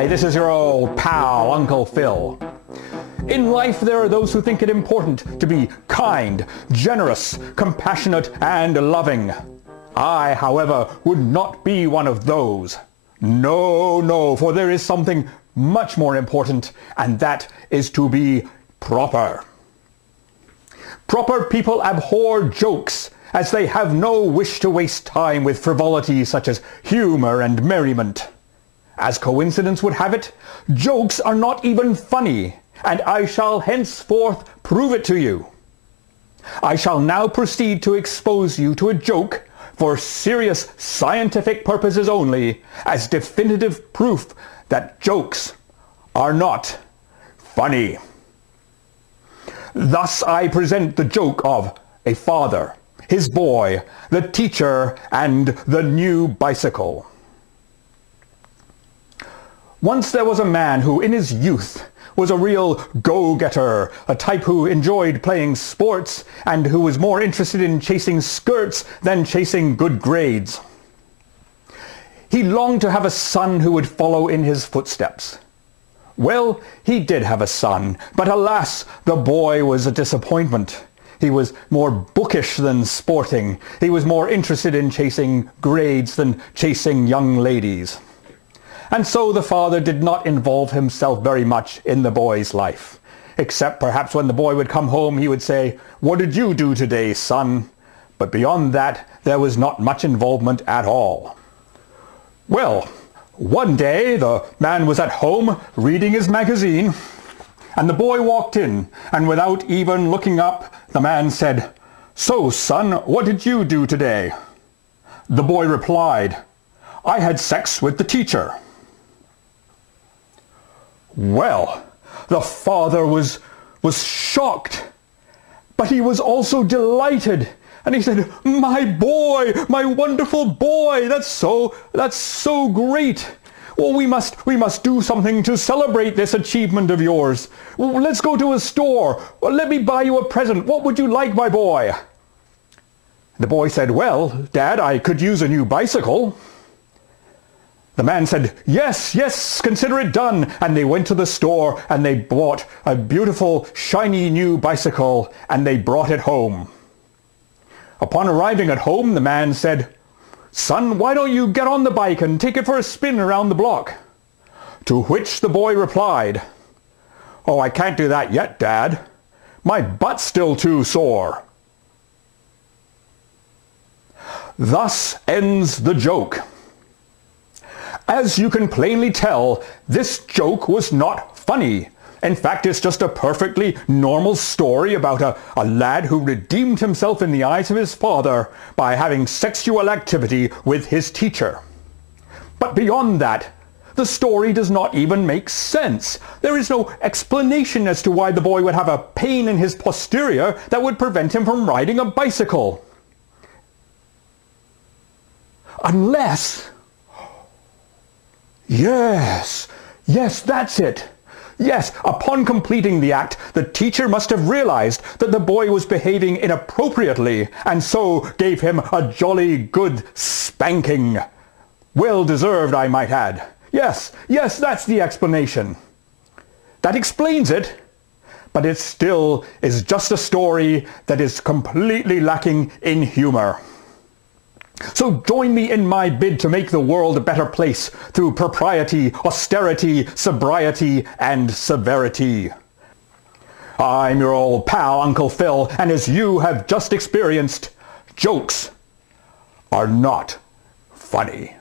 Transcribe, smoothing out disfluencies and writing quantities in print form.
Hi, this is your old pal, Uncle Phil. In life, there are those who think it important to be kind, generous, compassionate, and loving. I, however, would not be one of those. No, no, for there is something much more important, and that is to be proper. Proper people abhor jokes, as they have no wish to waste time with frivolities such as humor and merriment. As coincidence would have it, jokes are not even funny, and I shall henceforth prove it to you. I shall now proceed to expose you to a joke for serious scientific purposes only, as definitive proof that jokes are not funny. Thus I present the joke of a father, his boy, the teacher, and the new bicycle. Once there was a man who in his youth was a real go-getter, a type who enjoyed playing sports and who was more interested in chasing skirts than chasing good grades. He longed to have a son who would follow in his footsteps. Well, he did have a son, but alas, the boy was a disappointment. He was more bookish than sporting. He was more interested in chasing grades than chasing young ladies. And so the father did not involve himself very much in the boy's life, except perhaps when the boy would come home he would say, "What did you do today, son?" But beyond that, there was not much involvement at all. Well, one day the man was at home reading his magazine, and the boy walked in, and without even looking up, the man said, "So, son, what did you do today?" The boy replied, "I had sex with the teacher." Well, the father was shocked, but he was also delighted. And he said, "My boy, my wonderful boy, that's so great. Well, we must do something to celebrate this achievement of yours. Well, let's go to a store. Well, let me buy you a present. What would you like, my boy?" The boy said, "Well, Dad, I could use a new bicycle." The man said, "Yes, yes, consider it done." And they went to the store and they bought a beautiful, shiny new bicycle and they brought it home. Upon arriving at home, the man said, "Son, why don't you get on the bike and take it for a spin around the block?" To which the boy replied, "Oh, I can't do that yet, Dad. My butt's still too sore." Thus ends the joke. As you can plainly tell, this joke was not funny. In fact, it's just a perfectly normal story about a lad who redeemed himself in the eyes of his father by having sexual activity with his teacher. But beyond that, the story does not even make sense. There is no explanation as to why the boy would have a pain in his posterior that would prevent him from riding a bicycle. Unless... Yes, that's it. Yes, upon completing the act, the teacher must have realized that the boy was behaving inappropriately, and so gave him a jolly good spanking. Well deserved, I might add. Yes, that's the explanation. That explains it, but it still is just a story that is completely lacking in humor. So join me in my bid to make the world a better place through propriety, austerity, sobriety, and severity. I'm your old pal, Uncle Phil, and as you have just experienced, jokes are not funny.